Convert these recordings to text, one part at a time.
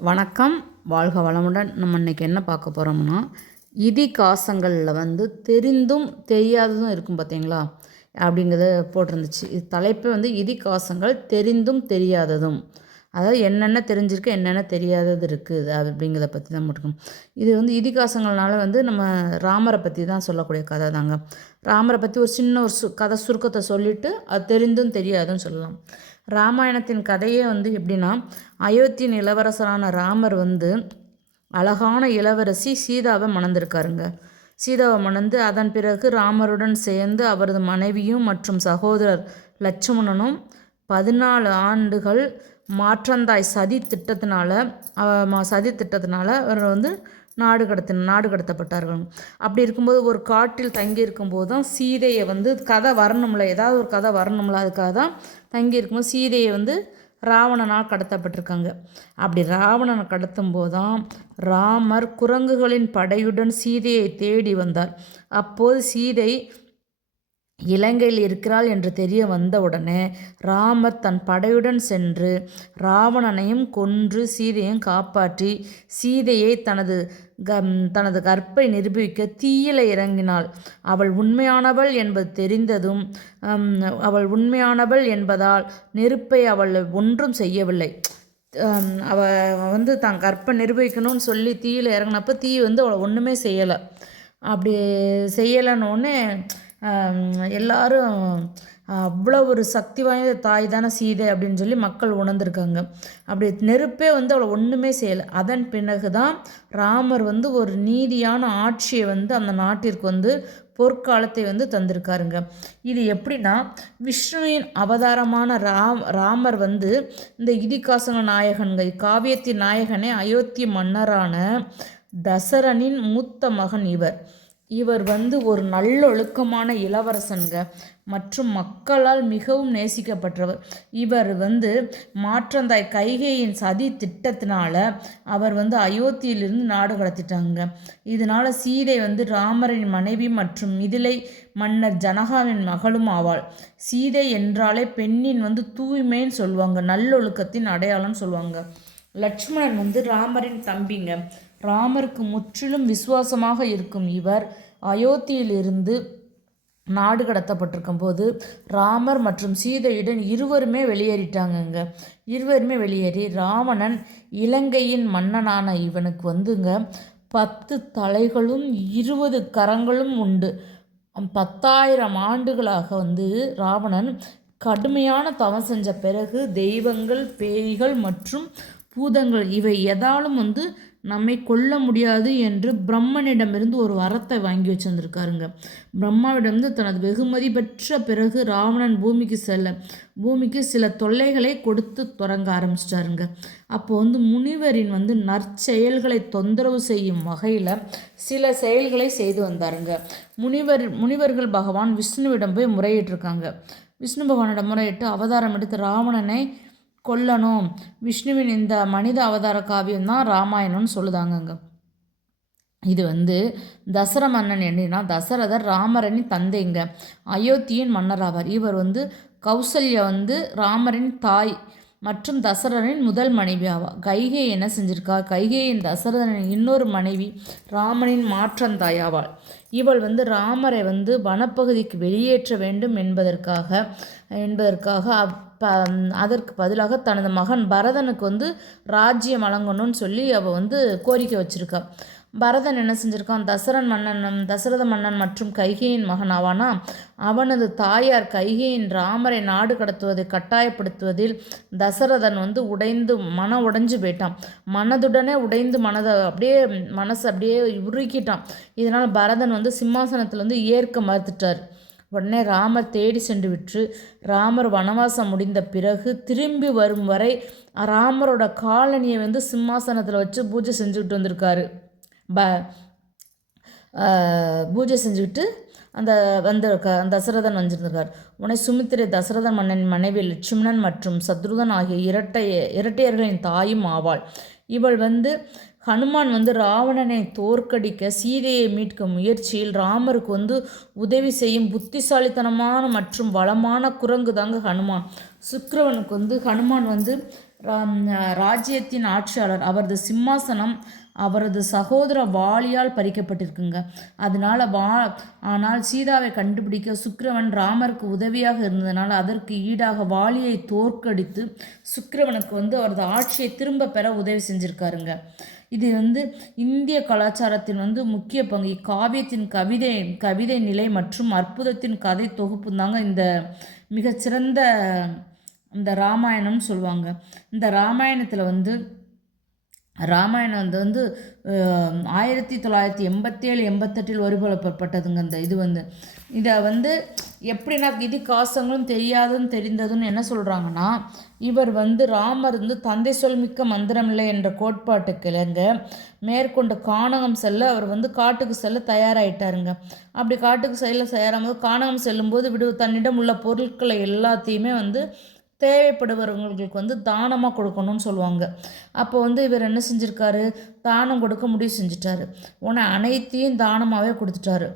வணக்கம், வாழ்க வளமுடன். நம்ம இன்றைக்கி என்ன பார்க்க போகிறோம்னா, இதிகாசங்களில் தெரிந்தும் தெரியாததும் இருக்கும் பார்த்தீங்களா, அப்படிங்கிறத போட்டிருந்துச்சு. இது தலைப்பே இதிகாசங்கள் தெரிந்தும் தெரியாததும். அதாவது என்னென்ன தெரிஞ்சிருக்கு, என்னென்ன தெரியாதது இருக்குது அப்படிங்கிறத பற்றி தான் போட்டிருக்கோம். இது இதிகாசங்கள்னால நம்ம ராமரை பற்றி தான் சொல்லக்கூடிய கதை தாங்க. ராமரை பற்றி ஒரு சின்ன ஒரு கதை சுருக்கத்தை சொல்லிவிட்டு அது தெரிந்தும் தெரியாதுன்னு சொல்லலாம். ராமாயணத்தின் கதையே எப்படின்னா, அயோத்தியின் இளவரசரான ராமர் அழகான இளவரசி சீதாவை மணந்திருக்காருங்க. சீதாவை மணந்து அதன் பிறகு ராமருடன் சேர்ந்து அவரது மனைவியும் மற்றும் சகோதரர் லட்சுமணனும் 14 ஆண்டுகள் மாற்றந்தாய் சதி திட்டத்தினால அவர் நாடு கடத்தப்பட்டார்கள். அப்படி இருக்கும்போது ஒரு காட்டில் தங்கி இருக்கும்போது தான் சீதையை கதை வரணும்ல, ஏதாவது ஒரு கதை வரணும்ல, அதுக்காக தான் தங்கி இருக்கும்போது சீதையை ராவணனால் கடத்தப்பட்டிருக்காங்க. அப்படி ராவணனை கடத்தும் போது தான் ராமர் குரங்குகளின் படையுடன் சீதையை தேடி வந்தார். அப்போது சீதை இலங்கையில் இருக்கிறாள் என்று தெரிய வந்தவுடனே ராமர் தன் படையுடன் சென்று ராவணனையும் கொன்று சீதையும் காப்பாற்றி சீதையை தனது கற்பை நிரூபிக்க தீயில இறங்கினாள். அவள் உண்மையானவள் என்பது தெரிந்ததும் அவள் என்பதால் நெருப்பை அவள் ஒன்றும் செய்யவில்லை. அவள் தன் கற்பை நிரூபிக்கணும்னு சொல்லி தீயில இறங்கினப்போ தீ அவளை ஒன்றுமே செய்யலை. அப்படி செய்யலைன்னொன்னே எல்லாரும் அவ்வளோ ஒரு சக்தி வாய்ந்த தாய் தானே சீதை அப்படின்னு சொல்லி மக்கள் உணர்ந்திருக்காங்க. அப்படி நெருப்பே அவளை ஒன்றுமே செய்யலை. அதன் பிறகு தான் ராமர் ஒரு நீதியான ஆட்சியை அந்த நாட்டிற்கு பொற்காலத்தை தந்திருக்காருங்க. இது எப்படின்னா, விஷ்ணுவின் அவதாரமான ராமர் இந்த இதிகாசங்கள் நாயகன்கள் காவியத்தின் நாயகனே அயோத்தி மன்னரான தசரனின் மூத்த மகன் இவர் ஒரு நல்லொழுக்கமான இளவரசன்க மற்றும் மக்களால் மிகவும் நேசிக்கப்பட்டவர். இவர் மாற்றந்தாய் கைகேயின் சதி திட்டத்தினால அவர் அயோத்தியிலிருந்து நாடு கடத்திட்டாங்க. இதனால சீதை ராமரின் மனைவி மற்றும் மிதிலை மன்னர் ஜனகாவின் மகளும் ஆவாள். சீதை என்றாலே பெண்ணின் தூய்மைன்னு சொல்லுவாங்க, நல்லொழுக்கத்தின் அடையாளம்னு சொல்லுவாங்க. லட்சுமணன் ராமரின் தம்பிங்க. ராமருக்கு முற்றிலும் விசுவாசமாக இருக்கும் இவர் அயோத்தியிலிருந்து நாடு கடத்தப்பட்டிருக்கும் போது ராமர் மற்றும் சீதையுடன் இருவருமே வெளியேறி ராவணன் இலங்கையின் மன்னனான இவனுக்கு 10 தலைகளும் 20 கரங்களும் உண்டு. 10,000 ஆண்டுகளாக ராவணன் கடுமையான தவம் செஞ்ச பிறகு தெய்வங்கள், பேய்கள் மற்றும் பூதங்கள் இவை எதாலும் நம்மை கொல்ல முடியாது என்று பிரம்மனிடமிருந்து ஒரு வரத்தை வாங்கி வச்சுருந்துருக்காருங்க. பிரம்மாவிடம் தனது வெகுமதி பெற்ற பிறகு ராவணன் பூமிக்கு சில தொல்லைகளை கொடுத்து தொடங்க ஆரம்பிச்சிட்டாருங்க. அப்போ முனிவரின் நற்செயல்களை தொந்தரவு செய்யும் வகையில் சில செயல்களை செய்து வந்தாருங்க. முனிவர்கள் பகவான் விஷ்ணுவிடம் போய் முறையிட்டிருக்காங்க. விஷ்ணு பகவானிடம் முறையிட்டு அவதாரம் எடுத்து ராவணனை கொல்லணும். விஷ்ணுவின் இந்த மனித அவதார காவியம் தான் ராமாயணம்னு சொல்லுதாங்கங்க. இது தசர மன்னன் என்னன்னா, தசரதர் ராமரின் தந்தைங்க, அயோத்தியின் மன்னர் ஆவார். இவர் கௌசல்யா ராமரின் தாய் மற்றும் தசரரின் முதல் மனைவி ஆவார். கைகை என்ன செஞ்சிருக்கா, கைகையின் தசரதனின் இன்னொரு மனைவி ராமனின் மாற்றந்தாய் ஆவாள். இவள் ராமரை வனப்பகுதிக்கு வெளியேற்ற வேண்டும் என்பதற்காக அதற்கு பதிலாக தனது மகன் பரதனுக்கு ராஜ்யம் வழங்கணும்னு சொல்லி அவள் கோரிக்கை வச்சிருக்கா. பரதன் என்ன செஞ்சிருக்கான், தசரத மன்னன் மற்றும் கைகேயின் மகன் ஆவானா. அவனது தாயார் கைகேயின் ராமரை நாடு கடத்துவதை கட்டாயப்படுத்துவதில் தசரதன் உடைஞ்சு போயிட்டான். மனதுடனே உடைந்து மனசு அப்படியே உருக்கிட்டான். இதனால் பரதன் சிம்மாசனத்தில் ஏற்க மறுத்துட்டார். உடனே ராமர் தேடி சென்று விட்டு ராமர் வனவாசம் முடிந்த பிறகு திரும்பி வரும் வரை ராமரோட காலணியை சிம்மாசனத்தில் வச்சு பூஜை செஞ்சுக்கிட்டு வந்திருக்காரு. பூஜை செஞ்சுக்கிட்டு தசரதன் வந்திருக்கார். உடனே சுமித்திரை தசரதன் மன்னன் மனைவி லட்சுமணன் மற்றும் சத்ருகன் ஆகிய இரட்டையர்களின் தாயும் ஆவாள். இவள் ஹனுமான் ராவணனை தோற்கடிக்க சீதையை மீட்க முயற்சியில் ராமருக்கு உதவி செய்யும் புத்திசாலித்தனமான மற்றும் வளமான குரங்கு தாங்க ஹனுமான். சுக்கிரவனுக்கு ஹனுமான் ராஜ்யத்தின் ஆட்சியாளர். அவரது சிம்மாசனம் அவரது சகோதர வாலியால் பறிக்கப்பட்டிருக்குங்க. ஆனால் சீதாவை கண்டுபிடிக்க சுக்கிரவன் ராமருக்கு உதவியாக இருந்ததுனால அதற்கு ஈடாக வாலியை தோற்கடித்து சுக்கிரவனுக்கு அவரது ஆட்சியை திரும்ப பெற உதவி செஞ்சுருக்காருங்க. இது இந்திய கலாச்சாரத்தின் முக்கிய பங்கு. இக்காவியத்தின் கவிதை நிலை மற்றும் அற்புதத்தின் கதை தொகுப்பு தாங்க இந்த மிகச்சிறந்த இந்த ராமாயணம்னு சொல்லுவாங்க. இந்த ராமாயணத்தில் ராமாயணம் 1987-88 ஒருபலப்பட்டதுங்க. இந்த இதை எப்படின்னா இதிகாசங்களும் தெரியாதுன்னு தெரிந்ததுன்னு என்ன சொல்கிறாங்கன்னா, இவர் ராமர் தந்தை சொல்மிக்க மந்திரமில்லை என்ற கோட்பாட்டுக்கு இலங்க மேற்கொண்டு கானகம் செல்ல அவர் காட்டுக்கு செல்ல தயாராகிட்டாருங்க. அப்படி காட்டுக்கு செல்ல தயாராகும்போது கானகம் செல்லும்போது தன்னிடம் உள்ள பொருட்களை எல்லாத்தையுமே தேவைப்படுபவர்களுக்கு தானமாக கொடுக்கணும்னு சொல்லுவாங்க. அப்போ இவர் என்ன செஞ்சுருக்காரு, தானம் கொடுக்க முடிவு செஞ்சுட்டாரு. அனைத்தையும் தானமாகவே கொடுத்துட்டாரு.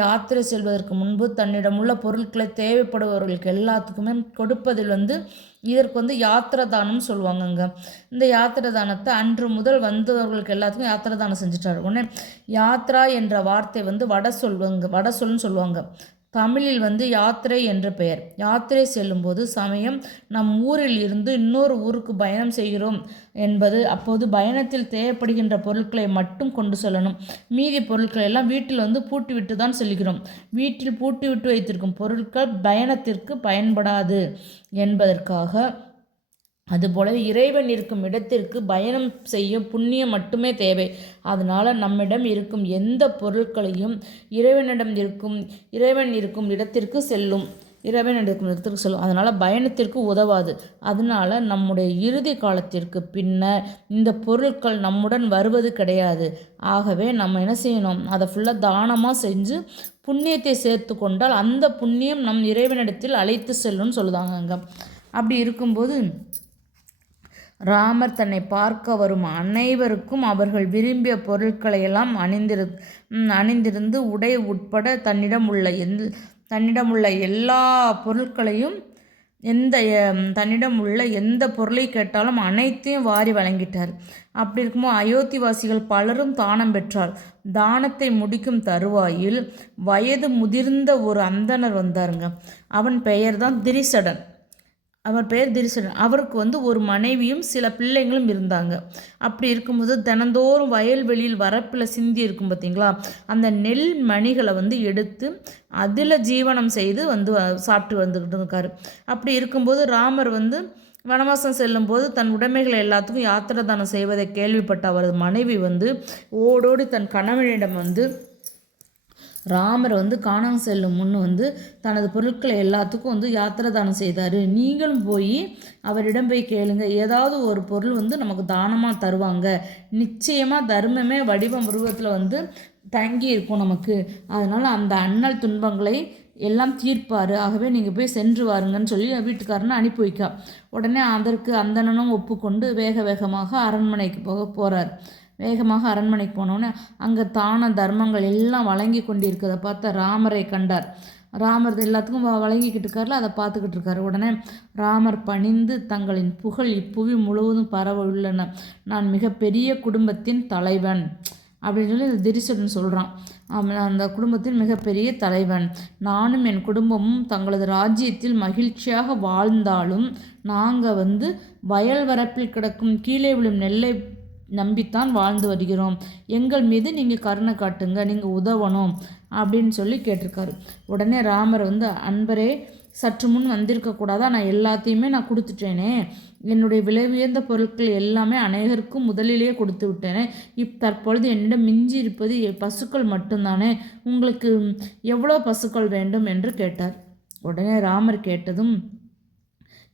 யாத்திரை செல்வதற்கு முன்பு தன்னிடம் உள்ள பொருட்களை தேவைப்படுபவர்களுக்கு எல்லாத்துக்குமே கொடுப்பதில் இதற்கு யாத்திரை தானம்னு சொல்லுவாங்கங்க. இந்த யாத்திரை தானத்தை அன்று முதல் வந்தவர்களுக்கு எல்லாத்துக்கும் யாத்திரை தானம் செஞ்சுட்டாரு. யாத்ரா என்ற வார்த்தை வட சொல்லுன்னு சொல்லுவாங்க. தமிழில் யாத்திரை என்ற பெயர். யாத்திரை செல்லும்போது சமயம் நம் ஊரில் இருந்து இன்னொரு ஊருக்கு பயணம் செய்கிறோம் என்பது. அப்போது பயணத்தில் தேவைப்படுகின்ற பொருட்களை மட்டும் கொண்டு செல்லணும். மீதி பொருட்களை எல்லாம் வீட்டில் பூட்டிவிட்டு தான் செல்கிறோம். வீட்டில் பூட்டிவிட்டு வைத்திருக்கும் பொருட்கள் பயணத்திற்கு பயன்படாது என்பதற்காக. அதுபோல இறைவன் இருக்கும் இடத்திற்கு பயணம் செய்ய புண்ணியம் மட்டுமே தேவை. அதனால் நம்மிடம் இருக்கும் எந்த பொருட்களையும் இறைவன் இருக்கும் இடத்திற்கு செல்லும். அதனால் பயணத்திற்கு உதவாது. அதனால் நம்முடைய இறுதி காலத்திற்கு பின்னர் இந்த பொருட்கள் நம்முடன் வருவது கிடையாது. ஆகவே நம்ம என்ன செய்யணும், அதை ஃபுல்லாக தானமாக செஞ்சு புண்ணியத்தை சேர்த்து கொண்டால் அந்த புண்ணியம் நம் இறைவனிடத்தில் அழைத்து செல்லும்னு சொல்லுதாங்க. அப்படி இருக்கும்போது ராமர் தன்னை பார்க்க வரும் அனைவருக்கும் அவர்கள் விரும்பிய பொருட்களை எல்லாம் அணிந்திருந்து உடை உட்பட தன்னிடம் உள்ள எல்லா பொருட்களையும் தன்னிடம் உள்ள எந்த பொருளை கேட்டாலும் அனைத்தையும் வாரி வழங்கிட்டார். அப்படி இருக்கும்போது அயோத்திவாசிகள் பலரும் தானம் பெற்றார். தானத்தை முடிக்கும் தருவாயில் வயது முதிர்ந்த ஒரு அந்தணர் வந்தாருங்க. அவன் பெயர் தான் திரிசடன். அவருக்கு ஒரு மனைவியும் சில பிள்ளைங்களும் இருந்தாங்க. அப்படி இருக்கும்போது தினந்தோறும் வயல்வெளியில் வரப்பில் சிந்தி இருக்கும் பார்த்தீங்களா, அந்த நெல் மணிகளை எடுத்து அதில் ஜீவனம் செய்து சாப்பிட்டு வந்துக்கிட்டு இருக்காரு. அப்படி இருக்கும்போது ராமர் வனவாசம் செல்லும்போது தன் உடைமைகளை எல்லாத்துக்கும் யாத்திரை தானம் செய்வதை கேள்விப்பட்ட அவரது மனைவி ஓடோடி தன் கணவனிடம் ராமர் காணாமல் செல்லும் முன்னு தனது பொருட்களை எல்லாத்துக்கும் யாத்திரை தானம் செய்தார். நீங்களும் போய் அவரிடம் போய் கேளுங்க, ஏதாவது ஒரு பொருள் நமக்கு தானமாக தருவாங்க. நிச்சயமாக தர்மமே வடிவம் உருவத்தில் தங்கி இருக்கும் நமக்கு. அதனால் அந்த அண்ணல் துன்பங்களை எல்லாம் தீர்ப்பார். ஆகவே நீங்கள் போய் சென்று வாருங்கன்னு சொல்லி வீட்டுக்காரனை அனுப்பி வைக்கா. உடனே அதற்கு அந்தணனும் ஒப்புக்கொண்டு வேகமாக அரண்மனைக்கு போகிறார். வேகமாக அரண்மனைக்கு போனோன்னே அங்கே தான தர்மங்கள் எல்லாம் வழங்கி கொண்டிருக்கிறத பார்த்த ராமரை கண்டார். ராமர் எல்லாத்துக்கும் வழங்கிக்கிட்டு இருக்காருல, அதை பார்த்துக்கிட்டு இருக்காரு. உடனே ராமர் பணிந்து, தங்களின் புகழ் இப்புவி முழுவதும் பரவ உள்ளன. நான் மிகப்பெரிய குடும்பத்தின் தலைவன் அப்படின்னு சொல்லி திரிசடன் சொல்கிறான். அந்த குடும்பத்தின் மிகப்பெரிய தலைவன். நானும் என் குடும்பமும் தங்களது ராஜ்யத்தில் மகிழ்ச்சியாக வாழ்ந்தாலும் நாங்கள் வயல் வரப்பில் கிடக்கும் கீழே விழும் நெல்லை நம்பித்தான் வாழ்ந்து வருகிறோம். எங்கள் மீது நீங்கள் கருணை காட்டுங்க, நீங்கள் உதவணும் அப்படின்னு சொல்லி கேட்டிருக்காரு. உடனே ராமர் அன்பரே, சற்று முன் வந்திருக்கக்கூடாதா? நான் எல்லாத்தையுமே கொடுத்துட்டேனே. என்னுடைய விலை உயர்ந்த பொருட்கள் எல்லாமே அநேகருக்கும் முதலிலேயே கொடுத்து விட்டேனே. தற்பொழுது என்னிடம் மிஞ்சி இருப்பது பசுக்கள் மட்டும்தானே. உங்களுக்கு எவ்வளோ பசுக்கள் வேண்டும் என்று கேட்டார். உடனே ராமர் கேட்டதும்,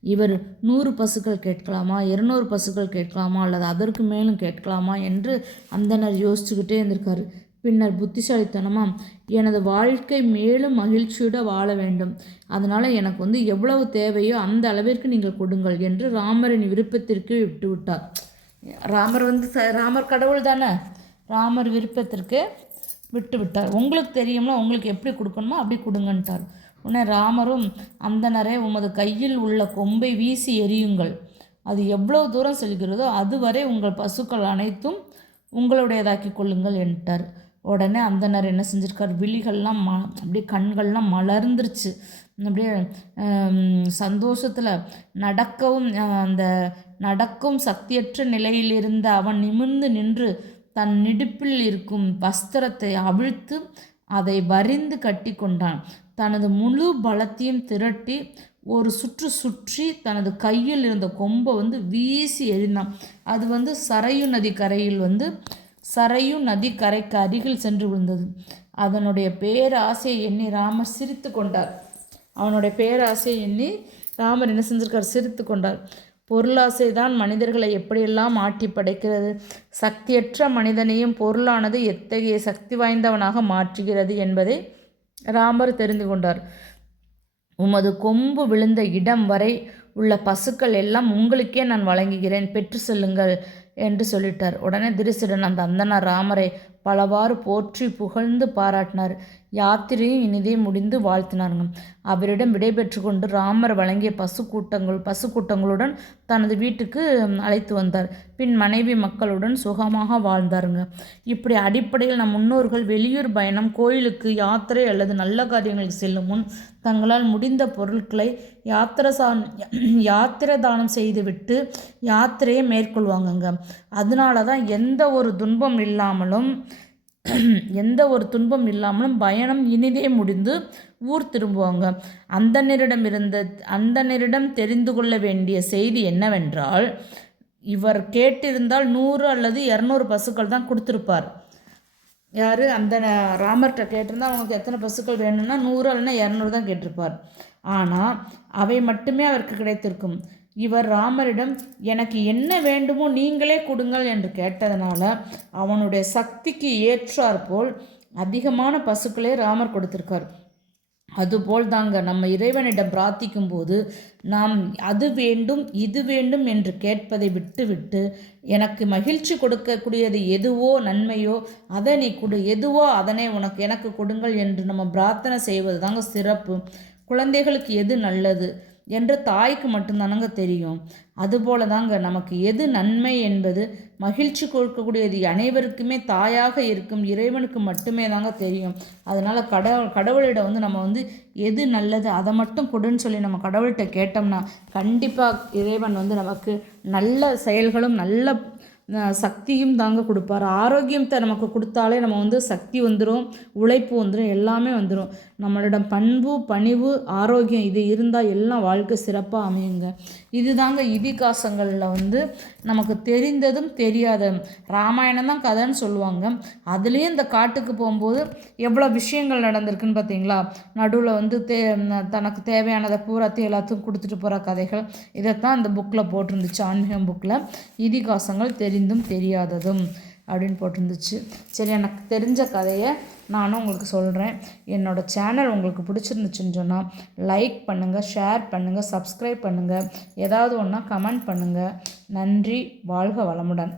இவர் 100 பசுக்கள் கேட்கலாமா, 200 பசுக்கள் கேட்கலாமா, அல்லது அதற்கு மேலும் கேட்கலாமா என்று அந்தனர் யோசிச்சுக்கிட்டே இருந்திருக்காரு. பின்னர் புத்திசாலித்தனமாக, எனது வாழ்க்கை மேலும் மகிழ்ச்சியோடு வாழ வேண்டும். அதனால் எனக்கு எவ்வளவு தேவையோ அந்த அளவிற்கு நீங்கள் கொடுங்கள் என்று ராமரின் விருப்பத்திற்கு விட்டு விட்டார். ராமர் கடவுள் தானே, ராமர் விருப்பத்திற்கு விட்டு விட்டார். உங்களுக்கு தெரியும்ல, உங்களுக்கு எப்படி கொடுக்கணுமோ அப்படி கொடுங்கன்ட்டார். உடனே ராமரும், அந்தனரே, உமது கையில் உள்ள கொம்பை வீசி எறியுங்கள். அது எவ்வளோ தூரம் செல்கிறதோ அதுவரை உங்கள் பசுக்கள் அனைத்தும் உங்களுடையதாக்கி கொள்ளுங்கள் என்றார். உடனே அந்தனர் என்ன செஞ்சிருக்கார், விழிகள்லாம் அப்படியே கண்கள்லாம் மலர்ந்துருச்சு. அப்படியே சந்தோஷத்தில் நடக்கும் சக்தியற்ற நிலையில் இருந்த அவன் நிமிர்ந்து நின்று தன் இடுப்பில் இருக்கும் வஸ்திரத்தை அவிழ்த்து அதை வரிந்து கட்டி கொண்டான். தனது முழு பலத்தையும் திரட்டி ஒரு சுற்றி தனது கையில் இருந்த கொம்பை வீசி எறிந்தான். அது சரையு நதி கரையில் சரையு நதி கரைக்கு அருகில் சென்று விழுந்தது. அதனுடைய பேராசையை எண்ணி ராமர் சிரித்து கொண்டார். அவனுடைய பேராசையை எண்ணி ராமர் என்ன செஞ்சிருக்கார், சிரித்து கொண்டார். பொருளாசை தான் மனிதர்களை எப்படியெல்லாம் ஆட்டி படைக்கிறது. சக்தியற்ற மனிதனையும் பொருளானது எத்தகைய சக்தி வாய்ந்தவனாக மாற்றுகிறது என்பதை ராமர் தெரிந்து கொண்டார். உமது கொம்பு விழுந்த இடம் வரை உள்ள பசுக்கள் எல்லாம் உங்களுக்கே நான் வழங்குகிறேன், பெற்று செல்லுங்கள் என்று சொல்லிட்டார். உடனே திரிசிடன் அந்த அந்தனர் ராமரை பலவாறு போற்றி புகழ்ந்து பாராட்டினார். யாத்திரையும் இனிதே முடிந்து வாழ்த்தினாருங்க. அவரிடம் விடைபெற்று கொண்டு ராமர் வழங்கிய பசுக்கூட்டங்களுடன் தனது வீட்டுக்கு அழைத்து வந்தார். பின் மனைவி மக்களுடன் சுகமாக வாழ்ந்தாருங்க. இப்படி அடிப்படையில் நம் முன்னோர்கள் வெளியூர் பயணம், கோயிலுக்கு யாத்திரை அல்லது நல்ல காரியங்களுக்கு செல்லும் முன் தங்களால் முடிந்த பொருட்களை யாத்திரை தானம் செய்துவிட்டு யாத்திரையை மேற்கொள்வாங்கங்க. அதனால தான் எந்த ஒரு துன்பம் இல்லாமலும் பயணம் இனிதே முடிந்து ஊர் திரும்புவாங்க. அந்தனரிடம் தெரிந்து கொள்ள வேண்டிய செய்தி என்னவென்றால், இவர் கேட்டிருந்தால் 100 அல்லது 200 பசுக்கள் தான் கொடுத்துருப்பார். யார் அந்த ராமர்கிட்ட கேட்டிருந்தால் அவங்களுக்கு எத்தனை பசுக்கள் வேணும்னா 100 இல்லைன்னா 200 தான் கேட்டிருப்பார். ஆனால் அவை மட்டுமே அவருக்கு கிடைத்திருக்கும். இவர் ராமரிடம் எனக்கு என்ன வேண்டுமோ நீங்களே கொடுங்கள் என்று கேட்டதனால அவனுடைய சக்திக்கு ஏற்றாற்போல் அதிகமான பசுக்களே ராமர் கொடுத்திருக்கார். அதுபோல் தாங்க நம்ம இறைவனிடம் பிரார்த்திக்கும் போது நாம் அது வேண்டும் இது வேண்டும் என்று கேட்பதை விட்டுவிட்டு எனக்கு மகிழ்ச்சி கொடுக்கக்கூடியது எதுவோ நன்மையோ அதை நீ கொடு, எதுவோ அதனை எனக்கு கொடுங்கள் என்று நம்ம பிரார்த்தனை செய்வது தாங்க சிறப்பு. குழந்தைகளுக்கு எது நல்லது என்று தாய்க்கு மட்டும்தானங்க தெரியும். அதுபோல தாங்க நமக்கு எது நன்மை என்பது மகிழ்ச்சி கொடுக்கக்கூடியது அனைவருக்குமே தாயாக இருக்கும் இறைவனுக்கு மட்டுமே தாங்க தெரியும். அதனால் கடவுளிடம் நம்ம எது நல்லது அதை மட்டும் கொடுன்னு சொல்லி நம்ம கடவுள்கிட்ட கேட்டோம்னா கண்டிப்பாக இறைவன் நமக்கு நல்ல செயல்களும் நல்ல சக்தியும் தாங்க கொடுப்பார். ஆரோக்கியத்தை நமக்கு கொடுத்தாலே நம்ம சக்தி வந்துடும், உழைப்பு வந்துடும், எல்லாமே வந்துடும். நம்மளிடம் பண்பு, பணிவு, ஆரோக்கியம் இது இருந்தால் எல்லாம் வாழ்க்கை சிறப்பாக அமையுங்க. இது தாங்க இதிகாசங்களில் நமக்கு தெரிந்ததும் தெரியாததும். ராமாயணம் தான் கதைன்னு சொல்லுவாங்க. அதுலேயும் இந்த காட்டுக்கு போகும்போது எவ்வளோ விஷயங்கள் நடந்திருக்குன்னு பார்த்தீங்களா. நடுவில் தனக்கு தேவையானதை பூராத்தையும் எல்லாத்துக்கும் கொடுத்துட்டு போகிற கதைகள் இதைத்தான் அந்த புக்கில் போட்டிருந்துச்சு. ஆன்மீகம் புக்கில் இதிகாசங்கள் தெரிந்தும் தெரியாததும் அப்படின்னு போட்டிருந்துச்சு. சரி, எனக்கு தெரிஞ்ச கதையை நானும் உங்களுக்கு சொல்கிறேன். என்னோடய சேனல் உங்களுக்கு பிடிச்சிருந்துச்சுன்னு சொன்னால் லைக் பண்ணுங்கள், ஷேர் பண்ணுங்கள், சப்ஸ்கிரைப் பண்ணுங்கள், ஏதாவது ஒன்றா கமெண்ட் பண்ணுங்கள். நன்றி. வாழ்க வளமுடன்.